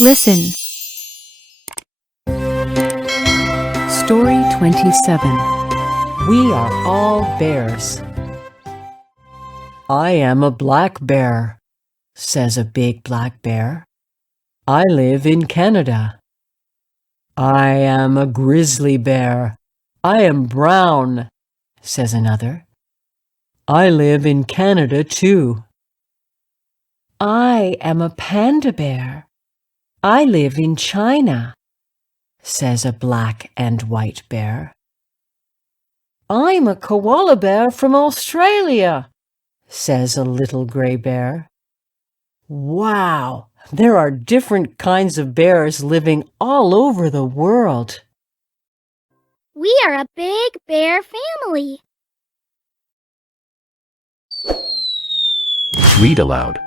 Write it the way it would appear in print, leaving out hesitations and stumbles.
Listen. Story 27. We are all bears. I am a black bear, says a big black bear. I live in Canada. I am a grizzly bear. I am brown, says another. I live in Canada too. I am a panda bear. I live in China, says a black and white bear. I'm a koala bear from Australia, says a little gray bear. Wow, there are different kinds of bears living all over the world. We are a big bear family. Read aloud.